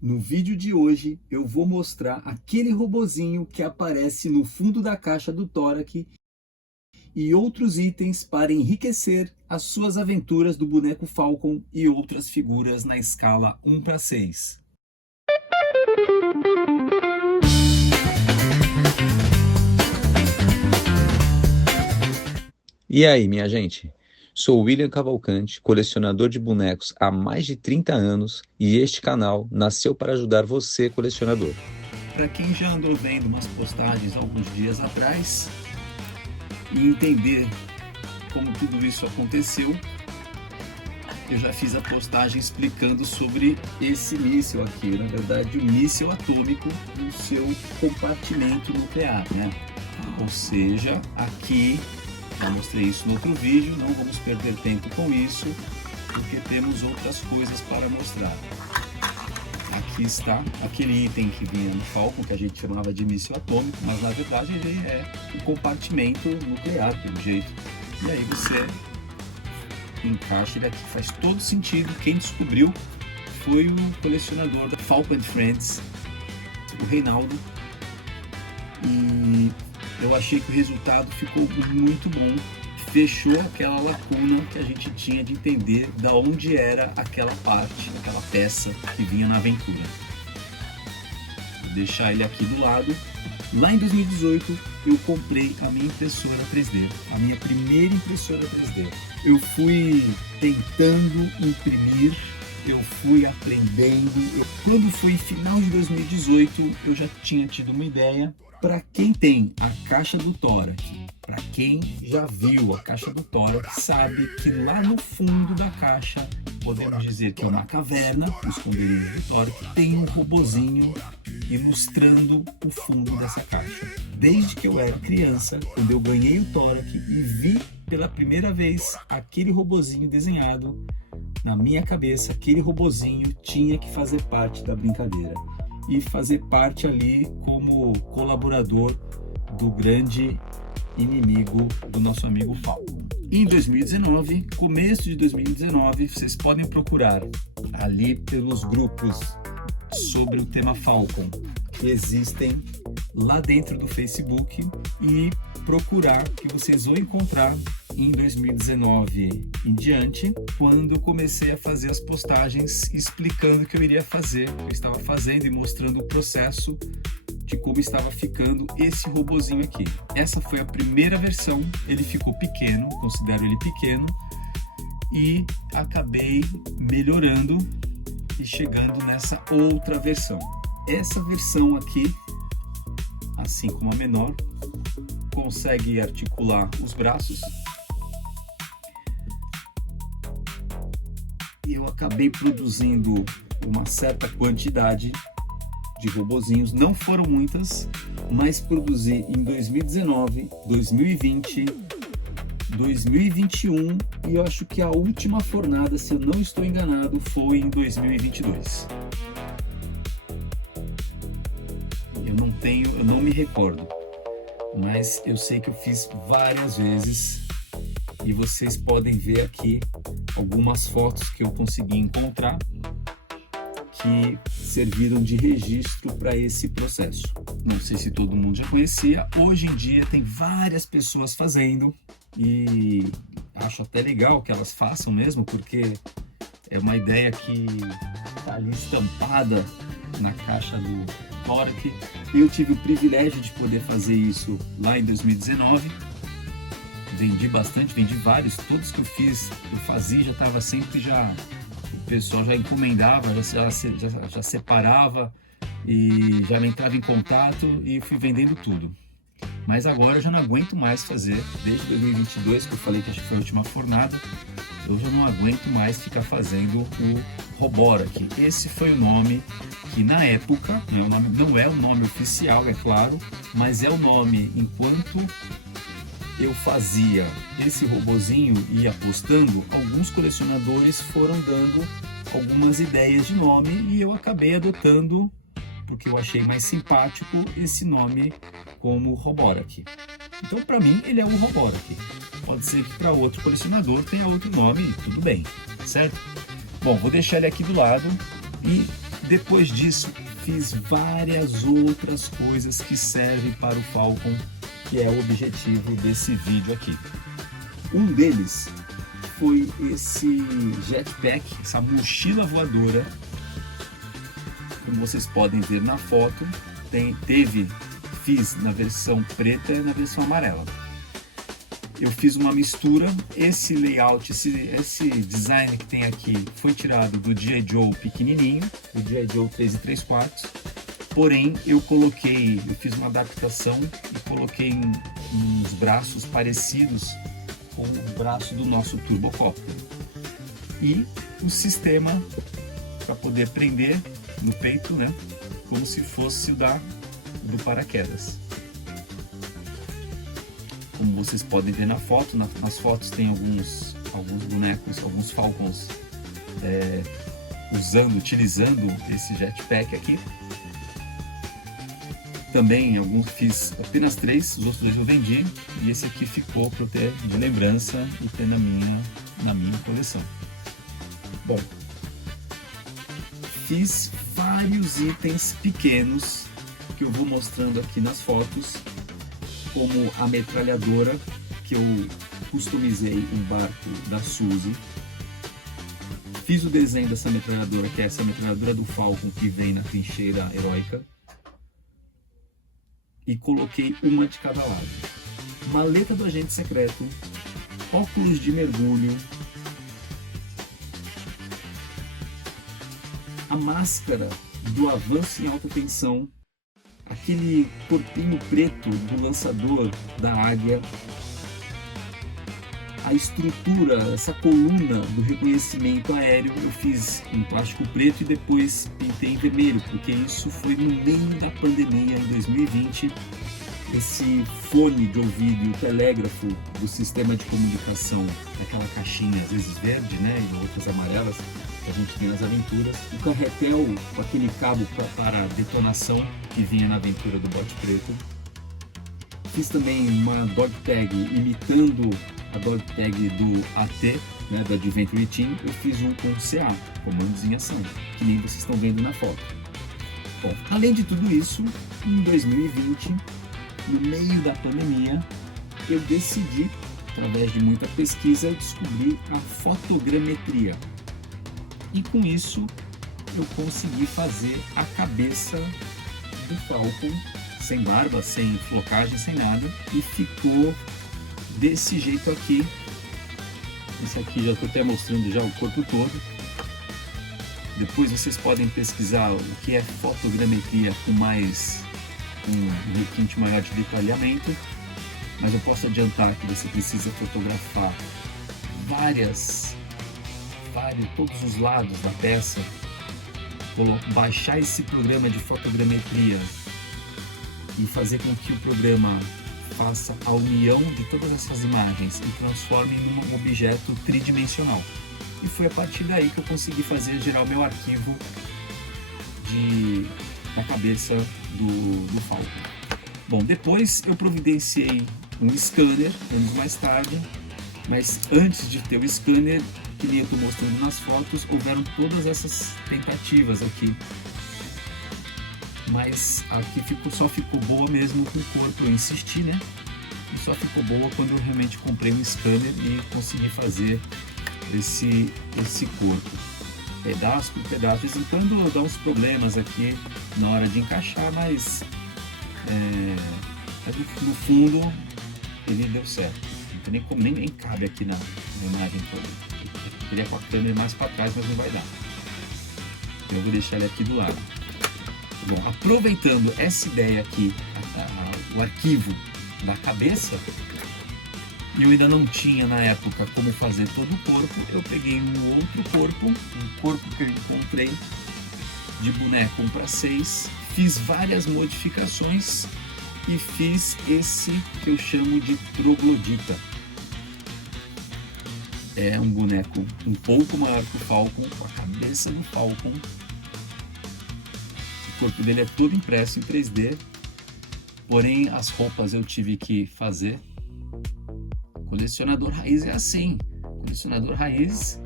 No vídeo de hoje eu vou mostrar aquele robozinho que aparece no fundo da caixa do Torak e outros itens para enriquecer as suas aventuras do boneco Falcon e outras figuras na escala 1:6. E aí, minha gente? Sou William Cavalcante, colecionador de bonecos há mais de 30 anos e este canal nasceu para ajudar você, colecionador. Para quem já andou vendo umas postagens alguns dias atrás e entender como tudo isso aconteceu, eu já fiz a postagem explicando sobre esse míssil aqui, na verdade um míssil atômico no seu compartimento nuclear, né? Ou seja, aqui, já mostrei isso no outro vídeo, não vamos perder tempo com isso, porque temos outras coisas para mostrar. Aqui está aquele item que vinha no Falcon, que a gente chamava de míssil atômico, mas na verdade ele é um compartimento nuclear, pelo jeito. E aí você encaixa ele aqui, faz todo sentido. Quem descobriu foi o colecionador da Falcon and Friends, o Reinaldo, e eu achei que o resultado ficou muito bom, fechou aquela lacuna que a gente tinha de entender da onde era aquela parte, aquela peça que vinha na aventura. Vou deixar ele aqui do lado. Lá em 2018 eu comprei a minha impressora 3D, a minha primeira impressora 3D. Eu fui tentando imprimir, eu fui aprendendo. Quando foi final de 2018 eu já tinha tido uma ideia. Para quem tem a caixa do Torak, para quem já viu a caixa do Torak, sabe que lá no fundo da caixa, podemos dizer que é uma caverna, o esconderijo do Torak, tem um robozinho ilustrando o fundo dessa caixa. Desde que eu era criança, quando eu ganhei o Torak e vi pela primeira vez aquele robozinho desenhado, na minha cabeça, aquele robozinho tinha que fazer parte da brincadeira e fazer parte ali como colaborador do grande inimigo do nosso amigo Falcon. Em 2019, começo de 2019, vocês podem procurar ali pelos grupos sobre o tema Falcon que existem lá dentro do Facebook e procurar, que vocês vão encontrar em 2019 em diante, quando eu comecei a fazer as postagens explicando o que eu iria fazer, o que eu estava fazendo e mostrando o processo de como estava ficando esse robozinho aqui. Essa foi a primeira versão, ele ficou pequeno, considero ele pequeno, e acabei melhorando e chegando nessa outra versão. Essa versão aqui, assim como a menor, consegue articular os braços. Eu acabei produzindo uma certa quantidade de robozinhos, não foram muitas, mas produzi em 2019, 2020, 2021 e eu acho que a última fornada, se eu não estou enganado, foi em 2022. Eu não me recordo, mas eu sei que eu fiz várias vezes e vocês podem ver aqui algumas fotos que eu consegui encontrar que serviram de registro para esse processo. Não sei se todo mundo já conhecia, hoje em dia tem várias pessoas fazendo e acho até legal que elas façam mesmo, porque é uma ideia que está ali estampada na caixa do Torak. Eu tive o privilégio de poder fazer isso lá em 2019, vendi bastante, vendi vários, todos que eu fiz, eu fazia, já estava sempre o pessoal já encomendava, já separava e já entrava em contato e fui vendendo tudo. Mas agora eu já não aguento mais fazer, desde 2022, que eu falei que acho que foi a última fornada, eu já não aguento mais ficar fazendo o Roborak. Esse foi o nome que na época, não é o nome oficial, é claro, mas é o nome enquanto eu fazia esse robozinho e ia postando, alguns colecionadores foram dando algumas ideias de nome e eu acabei adotando, porque eu achei mais simpático, esse nome como Roborak. Então, para mim, ele é o Roborak. Pode ser que para outro colecionador tenha outro nome, tudo bem, certo? Bom, vou deixar ele aqui do lado e Depois disso, fiz várias outras coisas que servem para o Falcon, que é o objetivo desse vídeo aqui. Um deles foi esse jetpack, essa mochila voadora. Como vocês podem ver na foto, fiz na versão preta e na versão amarela. Eu fiz uma mistura, esse layout, esse design que tem aqui foi tirado do G.I. Joe pequenininho, do G.I. Joe 3 e 3/4, porém eu fiz uma adaptação e coloquei uns braços parecidos com o braço do nosso Turbocopter. E um sistema para poder prender no peito, né, como se fosse o do paraquedas. Como vocês podem ver na foto, nas fotos tem alguns bonecos, alguns Falcons utilizando esse jetpack aqui. Também fiz apenas 3, os outros 2 eu vendi, e esse aqui ficou para eu ter de lembrança e ter na minha coleção. Bom, fiz vários itens pequenos que eu vou mostrando aqui nas fotos, como a metralhadora, que eu customizei um barco da Suzy. Fiz o desenho dessa metralhadora, que é essa metralhadora do Falcon que vem na trincheira heróica. E coloquei uma de cada lado. Maleta do agente secreto, óculos de mergulho, a máscara do avanço em alta tensão, aquele corpinho preto do lançador da águia, a estrutura, essa coluna do reconhecimento aéreo eu fiz em plástico preto e depois pintei em vermelho, porque isso foi no meio da pandemia em 2020. Esse fone de ouvido e o telégrafo do sistema de comunicação, aquela caixinha às vezes verde, né, e outras amarelas, que a gente tem nas aventuras. O carretel com aquele cabo para detonação que vinha na aventura do Bote Preto. Fiz também uma dog tag imitando a dog tag do AT, né, da Adventure Team. Eu fiz um com CA, Comandos em Ação, que nem vocês estão vendo na foto. Bom, além de tudo isso, em 2020, no meio da pandemia, eu decidi, através de muita pesquisa, descobrir a fotogrametria. E com isso, eu consegui fazer a cabeça do Falcon, sem barba, sem flocagem, sem nada, e ficou desse jeito aqui. Esse aqui já estou até mostrando já o corpo todo. Depois vocês podem pesquisar o que é fotogrametria com um requinte maior de detalhamento, mas eu posso adiantar que você precisa fotografar todos os lados da peça, baixar esse programa de fotogrametria e fazer com que o programa faça a união de todas essas imagens e transforme em um objeto tridimensional. E foi a partir daí que eu consegui gerar o meu arquivo da cabeça do Falcon. Bom, depois eu providenciei um scanner, anos mais tarde, mas antes de ter o scanner, que nem eu estou mostrando nas fotos, houveram todas essas tentativas aqui. Mas aqui só ficou boa mesmo com o corpo, eu insisti, né? E só ficou boa quando eu realmente comprei um scanner e consegui fazer esse corpo. Pedaço por pedaço. De vez em quando dá uns problemas aqui na hora de encaixar, mas no fundo ele deu certo. Não tem nem como, nem cabe aqui na imagem toda. Eu queria com a câmera mais para trás, mas não vai dar. Eu vou deixar ele aqui do lado. Bom, aproveitando essa ideia aqui, o arquivo da cabeça, e eu ainda não tinha na época como fazer todo o corpo, eu peguei um outro corpo, um corpo que eu encontrei de boneco 1:6, fiz várias modificações e fiz esse que eu chamo de troglodita. É um boneco um pouco maior que o Falcon, com a cabeça do Falcon. O corpo dele é todo impresso em 3D, porém as roupas eu tive que fazer. Colecionador raiz é assim. Colecionador raiz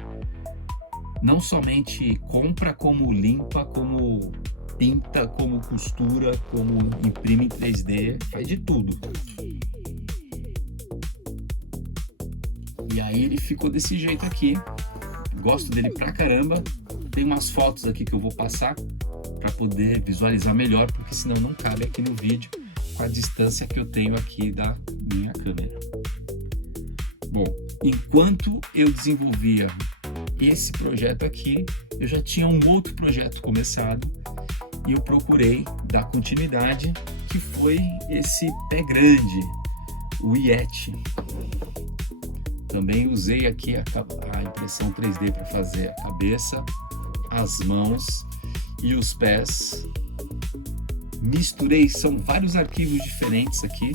não somente compra, como limpa, como pinta, como costura, como imprime em 3D, faz de tudo. E aí ele ficou desse jeito aqui. Gosto dele pra caramba. Tem umas fotos aqui que eu vou passar para poder visualizar melhor, porque senão não cabe aqui no vídeo com a distância que eu tenho aqui da minha câmera. Bom, enquanto eu desenvolvia esse projeto aqui, eu já tinha um outro projeto começado e eu procurei dar continuidade, que foi esse pé grande, o Yeti. Também usei aqui a impressão 3D para fazer a cabeça, as mãos e os pés. Misturei, são vários arquivos diferentes aqui.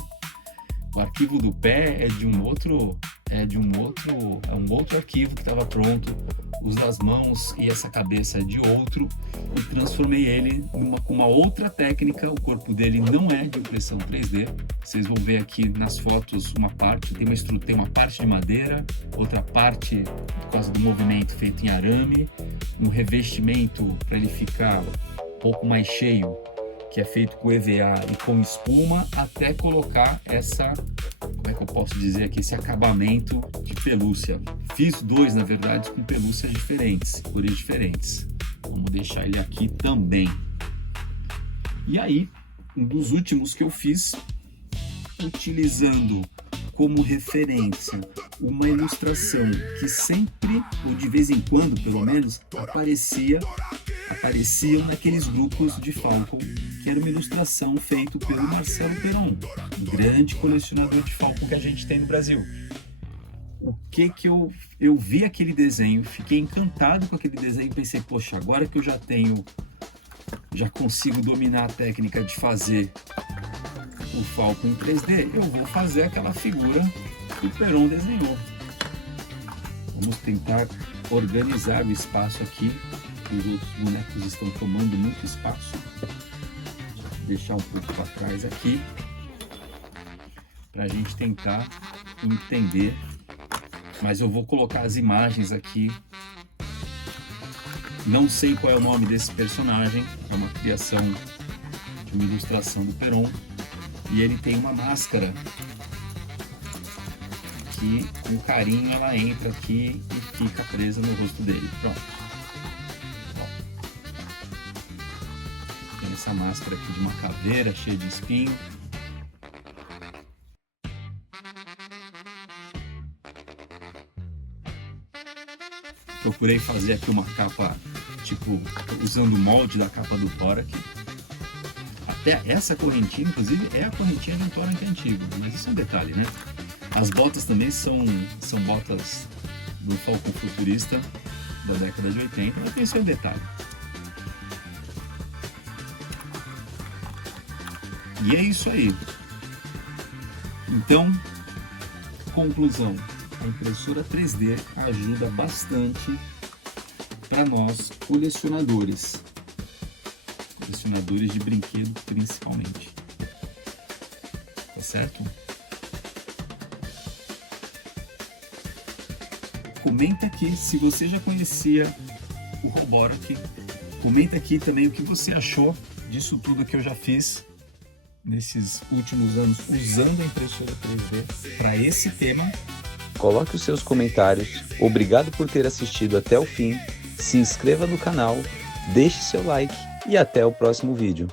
O arquivo do pé é um outro arquivo que estava pronto. Os das mãos e essa cabeça é de outro, e transformei ele com uma outra técnica. O corpo dele não é de impressão 3D. Vocês vão ver aqui nas fotos uma parte, tem uma parte de madeira, outra parte por causa do movimento feito em arame, um revestimento para ele ficar um pouco mais cheio, que é feito com EVA e com espuma, até colocar como é que eu posso dizer aqui, esse acabamento de pelúcia. Fiz dois, na verdade, com pelúcias diferentes, cores diferentes. Vamos deixar ele aqui também. E aí, um dos últimos que eu fiz, utilizando como referência uma ilustração que sempre, ou de vez em quando pelo menos, apareciam naqueles grupos de Falcon, que era uma ilustração feita pelo Marcelo Peron, um grande colecionador de Falcon que a gente tem no Brasil. O que eu vi aquele desenho, fiquei encantado com aquele desenho e pensei, poxa, agora que eu já consigo dominar a técnica de fazer o Falcon em 3D, eu vou fazer aquela figura que o Peron desenhou. Vamos tentar organizar o espaço aqui. Os outros bonecos estão tomando muito espaço. Vou deixar um pouco para trás aqui, para a gente tentar entender. Mas eu vou colocar as imagens aqui. Não sei qual é o nome desse personagem, é uma criação de uma ilustração do Peron. E ele tem uma máscara que, com carinho, ela entra aqui e fica presa no rosto dele. Pronto. Tem essa máscara aqui de uma caveira cheia de espinho. Procurei fazer aqui uma capa, tipo, usando o molde da capa do Thorax. Até essa correntinha, inclusive, é a correntinha de um Thorax antigo, mas isso é um detalhe, né? As botas também são botas do Falcon futurista da década de 80, mas esse é um detalhe. E é isso aí. Então, conclusão. A impressora 3D ajuda bastante para nós colecionadores de brinquedo principalmente, tá certo? Comenta aqui se você já conhecia o Roborock, comenta aqui também o que você achou disso tudo que eu já fiz nesses últimos anos usando a impressora 3D para esse tema. Coloque os seus comentários. Obrigado por ter assistido até o fim. Se inscreva no canal, deixe seu like e até o próximo vídeo.